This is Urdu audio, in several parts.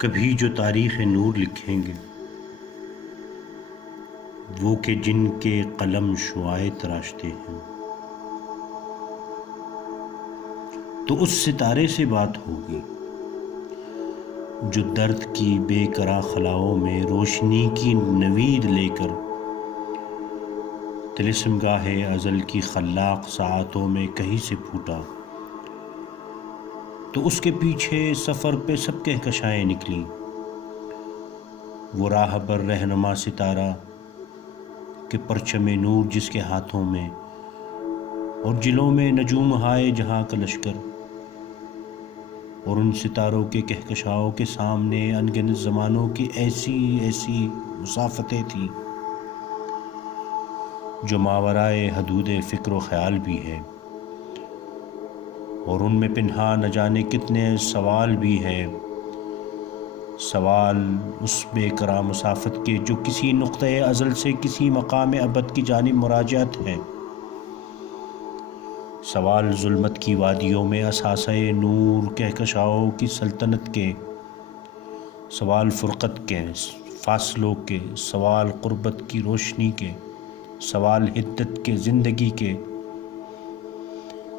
کبھی جو تاریخ نور لکھیں گے وہ کہ جن کے قلم شعاع تراشتے ہیں، تو اس ستارے سے بات ہوگی جو درد کی بے قرار خلاؤں میں روشنی کی نوید لے کر طلسم گاہ ازل کی خلاق ساعتوں میں کہیں سے پھوٹا، تو اس کے پیچھے سفر پہ سب کہکشائیں نکلی۔ وہ راہ بر رہنما ستارہ کہ پرچم نور جس کے ہاتھوں میں، اور جلوں میں نجوم ہائے جہاں کا لشکر، اور ان ستاروں کے کہکشاؤں کے سامنے انگنت زمانوں کی ایسی ایسی مسافتیں تھیں جو ماورائے حدود فکر و خیال بھی ہے، اور ان میں پنہا نہ جانے کتنے سوال بھی ہیں، سوال اس بے قرار مسافت کے جو کسی نقطۂ ازل سے کسی مقام ابد کی جانب مراجعت ہے، سوال ظلمت کی وادیوں میں اثاثۂ نور کہکشاؤں کی سلطنت کے، سوال فرقت کے فاصلوں کے، سوال قربت کی روشنی کے، سوال حدت کے زندگی کے،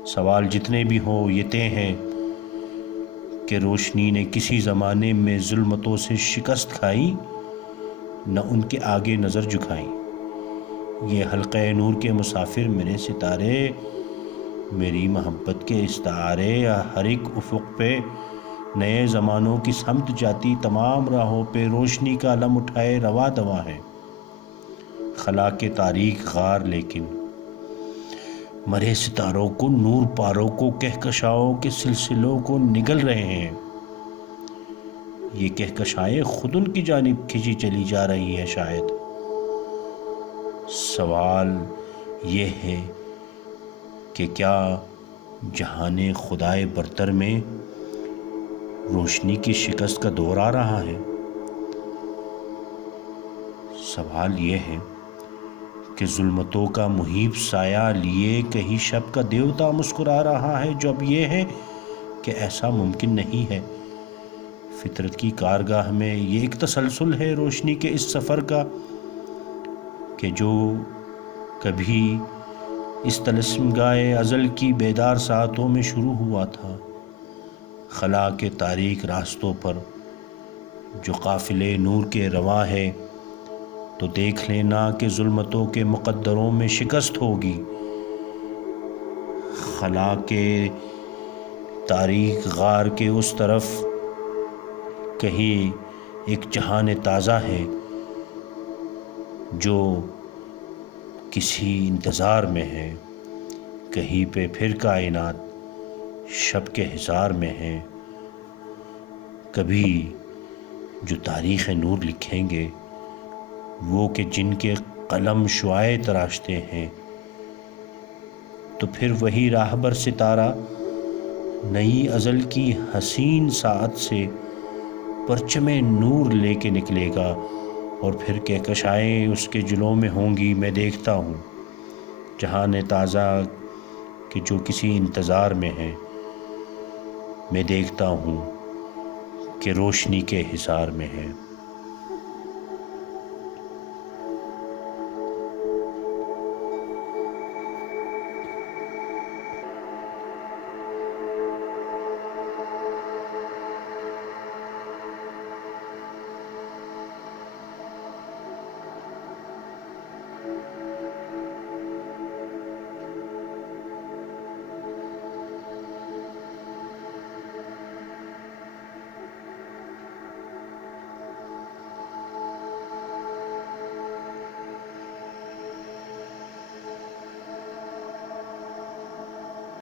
سوال جتنے بھی ہوں یہ طے ہیں کہ روشنی نے کسی زمانے میں ظلمتوں سے شکست کھائی، نہ ان کے آگے نظر جھکائی۔ یہ حلقہ نور کے مسافر میرے ستارے، میری محبت کے استعارے، ہر ایک افق پہ نئے زمانوں کی سمت جاتی تمام راہوں پہ روشنی کا علم اٹھائے رواں دواں ہے۔ خلا کے تاریک غار لیکن مرے ستاروں کو، نور پاروں کو، کہکشاؤں کے سلسلوں کو نگل رہے ہیں۔ یہ کہکشائیں خود ان کی جانب کھینچی چلی جا رہی ہیں شاید۔ سوال یہ ہے کہ کیا جہان خدائے برتر میں روشنی کی شکست کا دور آ رہا ہے؟ سوال یہ ہے کہ ظلمتوں کا محیب سایہ لیے کہیں شب کا دیوتا مسکرا رہا ہے، جو اب یہ ہے کہ ایسا ممکن نہیں ہے۔ فطرت کی کارگاہ میں یہ ایک تسلسل ہے روشنی کے اس سفر کا کہ جو کبھی اس طلسم گاہ ازل کی بیدار ساعتوں میں شروع ہوا تھا، خلا کے تاریک راستوں پر جو قافلے نور کے رواں ہے، تو دیکھ لینا کہ ظلمتوں کے مقدروں میں شکست ہوگی۔ خلا کے تاریک غار کے اس طرف کہیں ایک جہان تازہ ہے جو کسی انتظار میں ہے، کہیں پہ پھر کائنات شب کے حصار میں ہے۔ کبھی جو تاریخ نور لکھیں گے وہ کہ جن کے قلم شعاع تراشتے ہیں، تو پھر وہی راہبر ستارہ نئی ازل کی حسین ساعت سے پرچم نور لے کے نکلے گا، اور پھر کہکشائیں اس کے جلوں میں ہوں گی۔ میں دیکھتا ہوں جہان تازہ کہ جو کسی انتظار میں ہے، میں دیکھتا ہوں کہ روشنی کے حصار میں ہے۔